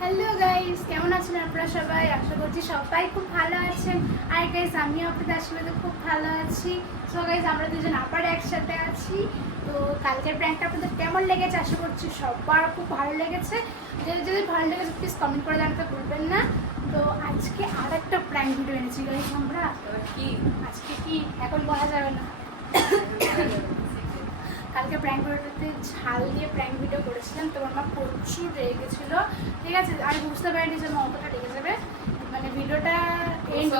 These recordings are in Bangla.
হ্যালো গাইস, কেমন আছেন আপনারা সবাই? আশা করছি সবাই খুব ভালো আছেন। আর গাইস, আমিও আপনাদের আশীর্বাদে খুব ভালো আছি। সো গাইস, আমরা দুজন আবার একসাথে আছি। তো কালকের প্র্যাঙ্কটা আপনাদের কেমন লেগেছে? আশা করছি সবার খুব ভালো লেগেছে। যদি ভালো লেগেছে প্লিজ কমেন্ট করে জানাতে ভুলবেন না। তো আজকে আর একটা প্র্যাঙ্ক ভিডিও এনেছি গাইস আমরা। আজকে কি এখন বলা যাবে না। কালকে প্র্যাঙ্ক ভিডিওতে ঝাল দিয়ে প্র্যাঙ্ক ভিডিও করেছিলাম, তো আমার প্রচুর রেগে গেছিলো। ঠিক আছে, আমি বুঝতে পারিনি যে আমার অতটা রেগে যাবে। মানে ভিডিওটা এন্ড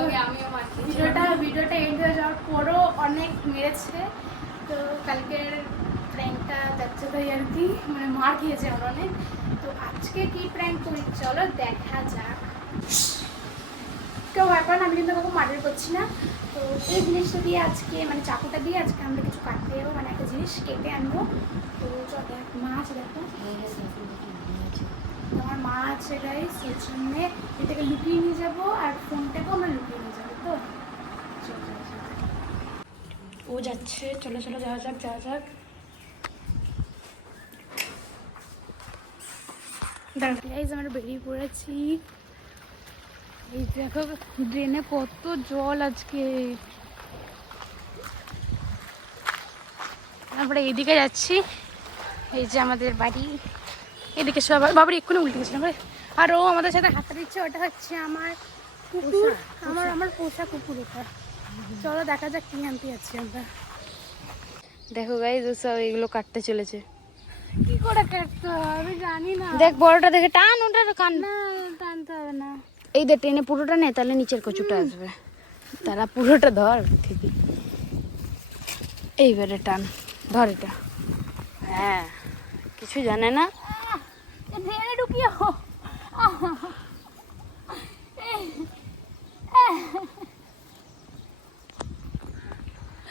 হয়ে যাওয়ার পরও অনেক মেরেছে। তো কালকের প্র্যাঙ্কটা যাচ্ছে তাই আর কি, মানে মার খেয়েছে আমার অনেক। তো আজকে কি প্র্যাঙ্ক করি চলো দেখা যাক। কেউ ভয় পান, আমি কিন্তু কাউকে মার্ডার করছি না। তো এই জিনিসটা দিয়ে আজকে, মানে চাকুটা দিয়ে আজকে আমরা কিছু কাটতে যাবো, মানে একটা জিনিস কেটে আনবো। তো চল, মা আছে দেখো, আমার মা আছে গাইস, এর জন্য এটাকে লুকিয়ে নিয়ে যাবো আর ফোনটাকেও আমরা লুকিয়ে নিয়ে যাবো। তো ও যাচ্ছে, চলো চলো যাওয়া যাক গাইস, আমরা বেরিয়ে পড়েছি। এই দেখো ড্রেনে কত জল আজকে। তারপরে এইদিকে যাচ্ছি, এই যে আমাদের বাড়ি। এদিকে সবাই বাবার এক্ষুনি উল্টে গেছিলাম। আর ও আমাদের সাথে হাতটা দিচ্ছে, ওটা হচ্ছে আমার কুকুর, আমার পোষা কুকুর ওটা। চলো দেখা যাক কি আনতে যাচ্ছি আমরা। দেখো গাইস, সব এগুলো কাটতে চলেছে। কি করে কাটতে হবে আমি জানি না। দেখ বড়টা দেখে টান, ওটা কান না, টানতে হবে না। এই দে, টেনে পুরোটা নে, তাহলে নিচের কচুটা আসবে। তারা পুরোটা ধর ঠিকই, এইবারে টান, ধর এটা। হ্যাঁ, কিছু জানে না। ড্রেনে ঢুকিয়ে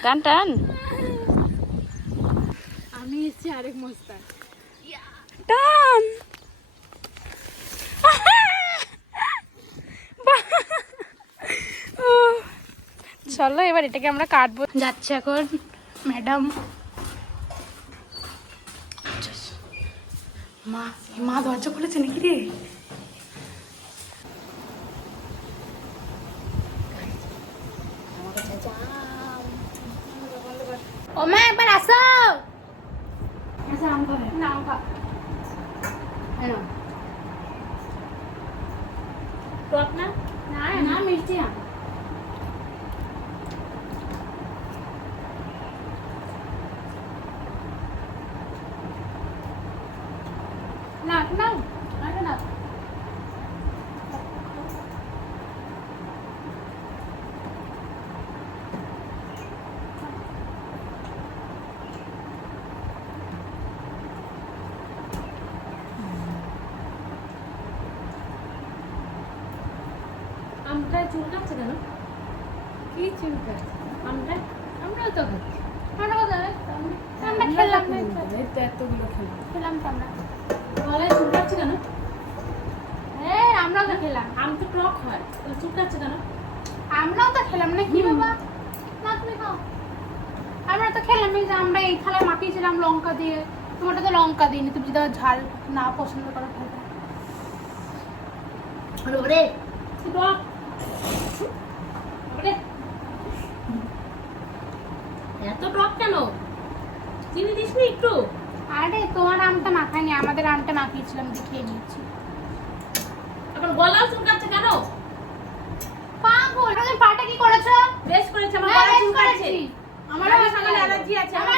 টান টান। আমি এসেছি আরেক মস্তান। টান। চলো এবার এটাকে আমরা কাটবো। যাচ্ছে এখন ম্যাডাম। মা মা দরজা খুলেছে নাকি রে? ও মা, একবার আসো। আম খাবে না খা। টক না? না না, মিষ্টি আম। না না না না। আমটা চুলকাচ্ছে কেন? কি চিন্তা? আমটা আমরাও তো খাচ্ছি। আমরা খেলাম না, এতগুলো খেলাম তো আমরা। গলায় চুলকাচ্ছে কেন? আমরাও তো খেলাম। আম তো টক হয়, চুলকাচ্ছে কেন? আমরাও তো খেলাম না কি বাবা? না তুমি খাও। আমরা তো খেলাম, এই যে আমরা এই থালায় মাখিয়েছিলাম লঙ্কা দিয়ে। তোমারটা তো লঙ্কা দিইনি, তুমি যদি ঝাল না পছন্দ করো খেতে। ওরে টক, ওরে এত টক কেন? চিনি দিসনি একটু? আরে তোমার আমটা মাখাইনি, আমাদের আমটা মাখিয়েছিলাম, দেখিয়ে নিয়েছি। এখন গলাও চুলকাচ্ছে কেন? পাগল, তুমি পাটা কি করেছো? বেশ করেছে, আমার হ্যাঁ, গলা বেশ চুলকাচ্ছে। করেছি। আমারও সামান্য অ্যালার্জি আছে। আমার